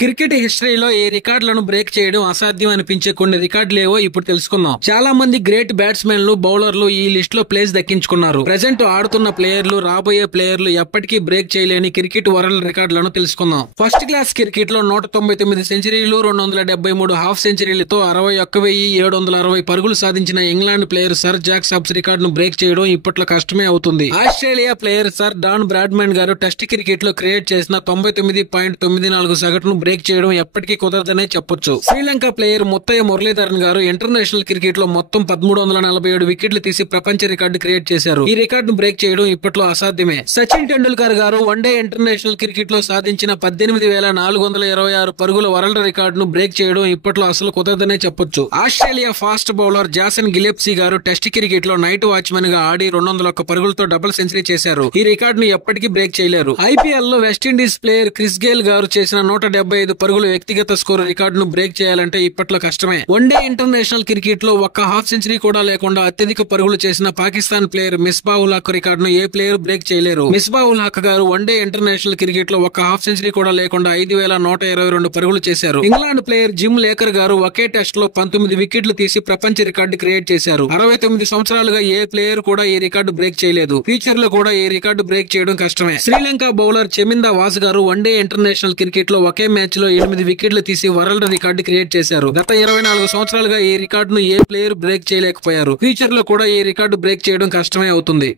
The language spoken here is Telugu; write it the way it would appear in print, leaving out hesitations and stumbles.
క్రికెట్ హిస్టరీలో ఈ రికార్డులను బ్రేక్ చేయడం అసాధ్యం అనిపించే కొన్ని రికార్డులేవో ఇప్పుడు తెలుసుకుందాం. చాలా మంది గ్రేట్ బ్యాట్స్మెన్లు, బౌలర్లు ఈ లిస్ట్ లో ప్లేస్ దక్కించుకున్నారు. ప్రెజెంట్ ఆడుతున్న ప్లేయర్లు, రాబోయే ప్లేయర్లు ఎప్పటికీ బ్రేక్ చేయలేని క్రికెట్ వరల్డ్ రికార్డులను తెలుసుకుందాం. ఫస్ట్ క్లాస్ క్రికెట్ లో 199 సెంచరీలు, 273 హాఫ్ సెంచరీలతో 61,760 పరుగులు సాధించిన England player sir Jack subs రికార్డును బ్రేక్ చేయడం ఇప్పట్లో కష్టమే అవుతుంది. Australia player sir don Bradman గారు టెస్ట్ క్రికెట్ లో క్రియేట్ చేసిన 99.94 సగటును బ్రేక్ చేయడం ఎప్పటికీ కుదరదనే చెప్పొచ్చు. శ్రీలంక ప్లేయర్ ముత్తయ్య మురళీధరన్ గారు ఇంటర్నేషనల్ క్రికెట్ లో మొత్తం 1347 వికెట్లు తీసి ప్రపంచ రికార్డు క్రియేట్ చేశారు. ఈ రికార్డును బ్రేక్ చేయడం ఇప్పట్లో అసాధ్యమే. సచిన్ టెండూల్కర్ గారు వన్డే ఇంటర్నేషనల్ క్రికెట్ లో సాధించిన 18,426 పరుగుల వరల్డ్ రికార్డును బ్రేక్ చేయడం ఇప్పట్లో అసలు కుదరదనే చెప్పొచ్చు. ఆస్ట్రేలియా ఫాస్ట్ బౌలర్ జాసన్ గిలెప్సీ గారు టెస్ట్ క్రికెట్ లో నైట్ వాచ్మెన్ గా ఆడి 201 పరుగులతో డబుల్ సెంచరీ చేశారు. ఈ రికార్డును ఎప్పటికీ బ్రేక్ చేయలేరు. ఐపీఎల్ లో వెస్టిండీస్ ప్లేయర్ క్రిస్ గేల్ గారు చేసిన 175 పరుగుల వ్యక్తిగత స్కోర్ రికార్డును బ్రేక్ చేయాలంటే ఇప్పట్లో కష్టమే. వన్డే ఇంటర్నేషనల్ క్రికెట్ లో ఒక్క హాఫ్ సెంచరీ కూడా లేకుండా అత్యధిక పరుగులు చేసిన పాకిస్తాన్ ప్లేయర్ మిస్బా ఉల్ హక్ రికార్డును ఏ ప్లేయర్ బ్రేక్ చేయలేరు. మిస్బా ఉల్ హక్ గారు వన్డే ఇంటర్నేషనల్ క్రికెట్ లో ఒక్క హాఫ్ సెంచరీ కూడా లేకుండా 5,122 పరుగులు చేశారు. ఇంగ్లాండ్ ప్లేయర్ జిమ్ లేకర్ గారు ఒకే టెస్ట్ లో 19 వికెట్లు తీసి ప్రపంచ రికార్డు క్రియేట్ చేశారు. 69 సంవత్సరాలుగా ఏ ప్లేయర్ కూడా ఈ రికార్డు బ్రేక్ చేయలేదు. ఫ్యూచర్ లో కూడా ఈ రికార్డు బ్రేక్ చేయడం కష్టమే. శ్రీలంక బౌలర్ చెమిందా వాస్ గారు వన్డే ఇంటర్నేషనల్ క్రికెట్ లో ఒకే మ్యాచ్ లో 8 వికెట్లు తీసి వరల్డ్ రికార్డు క్రియేట్ చేశారు. గత 24 సంవత్సరాలుగా ఈ రికార్డును ఏ ప్లేయర్ బ్రేక్ చేయలేకపోయారు. ఫ్యూచర్ లో కూడా ఈ రికార్డు బ్రేక్ చేయడం కష్టమే అవుతుంది.